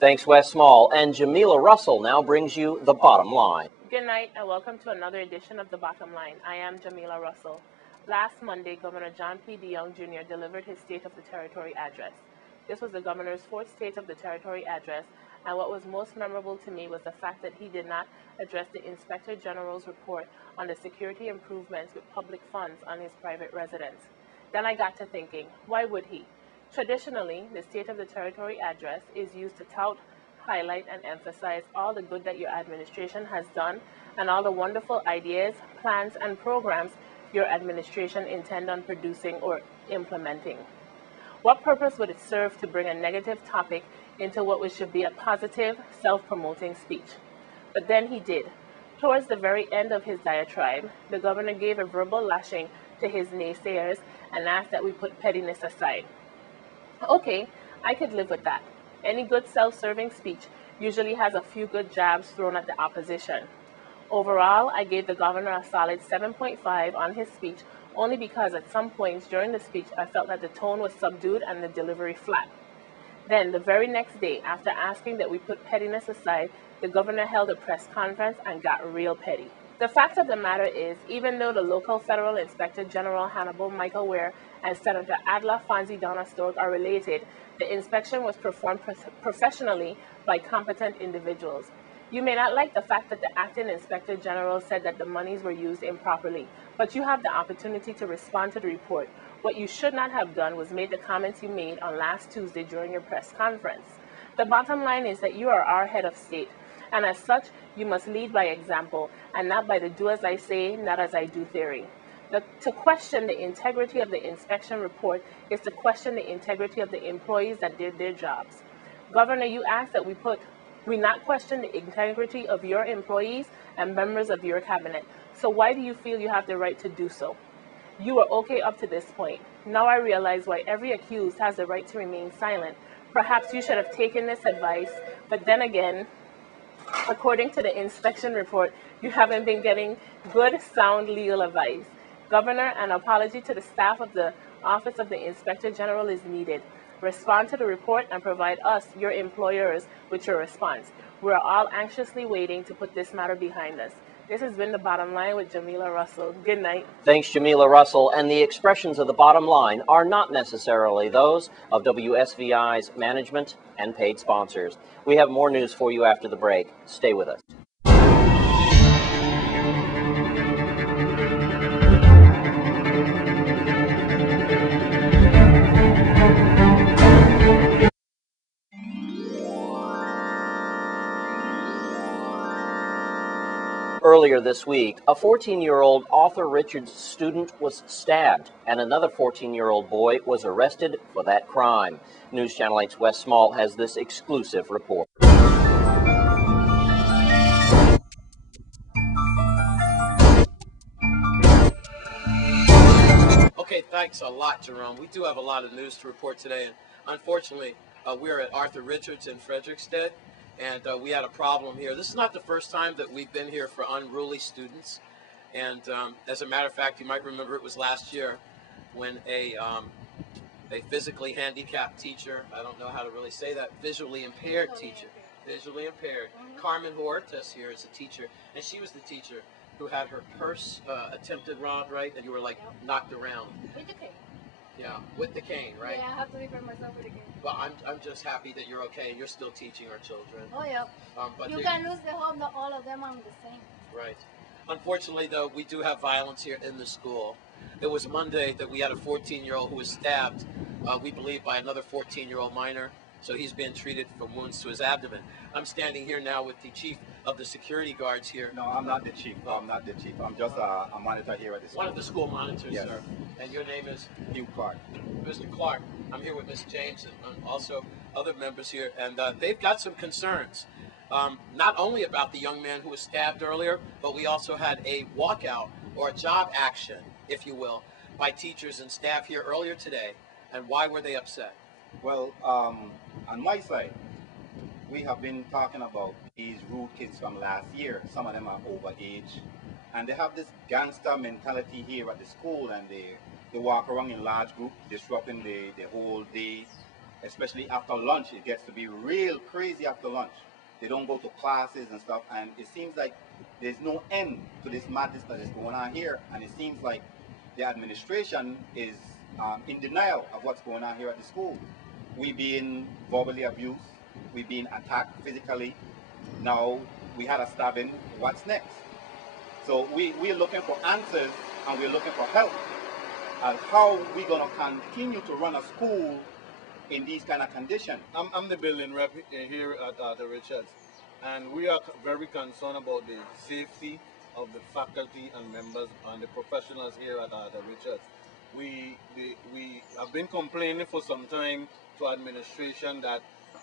Thanks, Wes Small. And Jamila Russell now brings you the bottom line. Good night and welcome to another edition of The Bottom Line. I am Jamila Russell. Last Monday, Governor John P. DeYoung Jr. delivered his State of the Territory address. This was the governor's fourth State of the Territory address, and what was most memorable to me was the fact that he did not address the Inspector General's report on the security improvements with public funds on his private residence. Then I got to thinking, why would he? Traditionally, the State of the Territory address is used to tout, highlight, and emphasize all the good that your administration has done and all the wonderful ideas, plans, and programs your administration intend on producing or implementing. What purpose would it serve to bring a negative topic into what should be a positive, self-promoting speech? But then he did. Towards the very end of his diatribe, the governor gave a verbal lashing to his naysayers and asked that we put pettiness aside. Okay, I could live with that. Any good self-serving speech usually has a few good jabs thrown at the opposition. Overall, I gave the governor a solid 7.5 on his speech only because at some points during the speech I felt that the tone was subdued and the delivery flat. Then, the very next day, after asking that we put pettiness aside, the governor held a press conference and got real petty. The fact of the matter is, even though the local federal Inspector General Hannibal Michael Ware and Senator Adla Fonzie Donna Stork are related, the inspection was performed professionally by competent individuals. You may not like the fact that the acting Inspector General said that the monies were used improperly, but you have the opportunity to respond to the report. What you should not have done was made the comments you made on last Tuesday during your press conference. The bottom line is that you are our head of state, and as such, you must lead by example, and not by the do as I say, not as I do theory. To question the integrity of the inspection report is to question the integrity of the employees that did their jobs. Governor, you asked that we not question the integrity of your employees and members of your cabinet. So why do you feel you have the right to do so? You were okay up to this point. Now I realize why every accused has the right to remain silent. Perhaps you should have taken this advice, but then again, according to the inspection report, you haven't been getting good, sound legal advice. Governor, an apology to the staff of the Office of the Inspector General is needed. Respond to the report and provide us, your employers, with your response. We are all anxiously waiting to put this matter behind us. This has been The Bottom Line with Jamila Russell. Good night. Thanks, Jamila Russell. And the expressions of the bottom line are not necessarily those of WSVI's management and paid sponsors. We have more news for you after the break. Stay with us. Earlier this week, a 14-year-old Arthur Richards student was stabbed, and another 14-year-old boy was arrested for that crime. News Channel 8's Wes Small has this exclusive report. Okay, thanks a lot, Jerome. We do have a lot of news to report today, and unfortunately, we're at Arthur Richards in Frederickstead, and we had a problem here. This is not the first time that we've been here for unruly students, and as a matter of fact, you might remember it was last year when a physically handicapped teacher, I don't know how to really say that, visually impaired teacher, Carmen Huertas here is a teacher, and she was the teacher who had her purse attempted robbed, right? And you were like knocked around. With the cane. Yeah, with the cane, right? Yeah, I have to defend myself with the cane. Well, I'm just happy that you're okay and you're still teaching our children. Oh, yeah. But you can lose the hope, not all of them are the same. Right. Unfortunately, though, we do have violence here in the school. It was Monday that we had a 14-year-old who was stabbed, we believe, by another 14-year-old minor. So he's being treated for wounds to his abdomen. I'm standing here now with the chief of the security guards here. No, I'm not the chief. I'm not the chief. I'm just a monitor here at the school. One of the school monitors, yes, sir. And your name is? Hugh Clark. Mr. Clark. I'm here with Ms. James and also other members here. And they've got some concerns, not only about the young man who was stabbed earlier, but we also had a walkout or a job action, if you will, by teachers and staff here earlier today. And why were they upset? Well, on my side, we have been talking about these rude kids from last year. Some of them are over age, and they have this gangster mentality here at the school, and they walk around in large groups, disrupting the whole day especially after lunch. It gets to be real crazy after lunch. They don't go to classes and stuff, and it seems like there's no end to this madness that is going on here, and it seems like the administration is in denial of what's going on here at the school. We being verbally abused, we being attacked physically. Now we had a stabbing. What's next? So we're looking for answers, and we're looking for help on how we're going to continue to run a school in these kind of conditions. I'm the building rep here at the Richards, and we are very concerned about the safety of the faculty and members and the professionals here at the Richards. We have been complaining for some time to administration that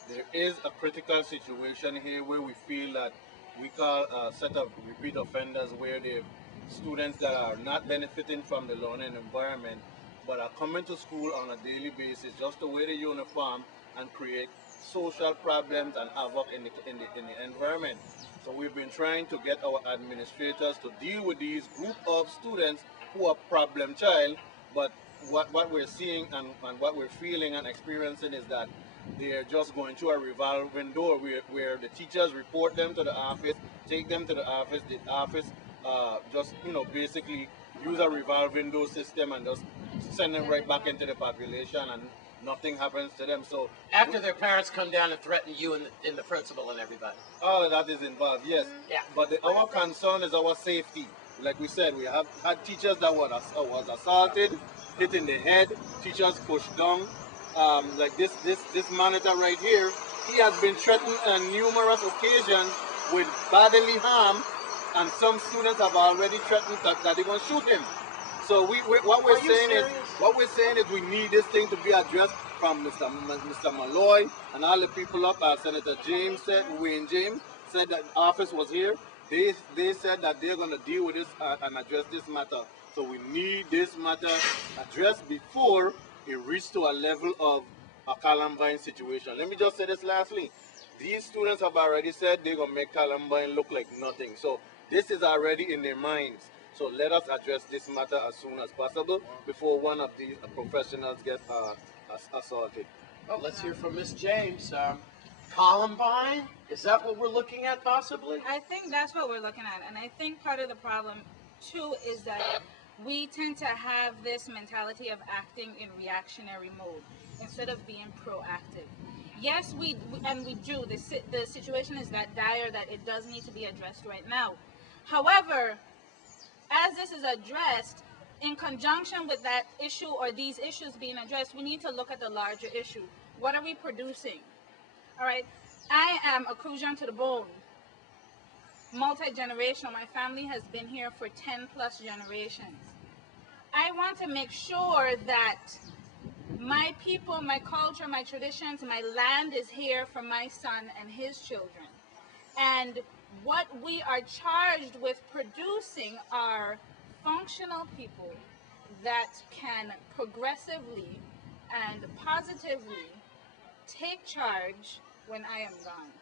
there is a critical situation here where we feel that we call a set of repeat offenders, where the students that are not benefiting from the learning environment but are coming to school on a daily basis just to wear the uniform and create social problems and havoc in the environment. So we've been trying to get our administrators to deal with these group of students who are problem child, but what we're seeing and what we're feeling and experiencing is that they're just going through a revolving door where the teachers report them to the office, take them to the office just, basically use a revolving door system and just send them right back into the population, and nothing happens to them. So After their parents come down and threaten you and the principal and everybody. all of that is involved, yes. Yeah. But our concern is our safety. Like we said, we have had teachers that was assaulted, hit in the head, teachers pushed down. Like this monitor right here, he has been threatened on numerous occasions with bodily harm, and some students have already threatened that they're going to shoot him. So what we're saying is we need this thing to be addressed from Mr. Malloy and all the people up. Senator James said, Wayne James said that office was here. They said that they're going to deal with this and address this matter. So we need this matter addressed before it reaches to a level of a Columbine situation. Let me just say this lastly. These students have already said they're going to make Columbine look like nothing. So this is already in their minds. So let us address this matter as soon as possible before one of these professionals get assaulted. Well, let's hear from Miss James. Columbine, is that what we're looking at possibly? I think that's what we're looking at, and I think part of the problem too is that we tend to have this mentality of acting in reactionary mode instead of being proactive. Yes, we do. The situation is that dire that it does need to be addressed right now. However, as this is addressed, in conjunction with that issue or these issues being addressed, we need to look at the larger issue. What are we producing? All right, I am a Crucian to the bone, multi-generational. My family has been here for 10 plus generations. I want to make sure that my people, my culture, my traditions, my land is here for my son and his children. And what we are charged with producing are functional people that can progressively and positively take charge when I am gone.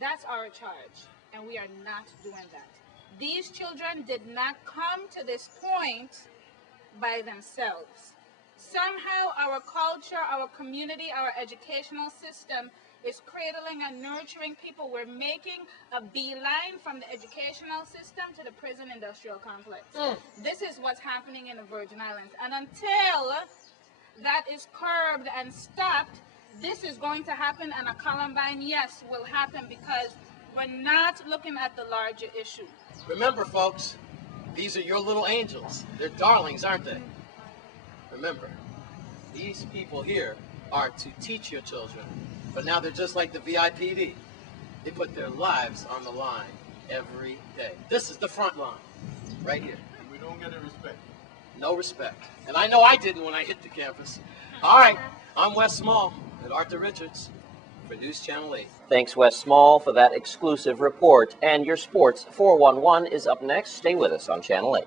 That's our charge, and we are not doing that. These children did not come to this point by themselves. Somehow our culture, our community, our educational system is cradling and nurturing people. We're making a beeline from the educational system to the prison industrial complex. This is what's happening in the Virgin Islands. And until that is curbed and stopped, this is going to happen, and a Columbine, yes, will happen, because we're not looking at the larger issue. Remember, folks, these are your little angels. They're darlings, aren't they? Remember, these people here are to teach your children, but now they're just like the VIPD. They put their lives on the line every day. This is the front line, right here. And we don't get the respect. No respect. And I know I didn't when I hit the campus. All right, I'm Wes Small at Arthur Richards for News Channel 8. Thanks, Wes Small, for that exclusive report. And your Sports 411 is up next. Stay with us on Channel 8.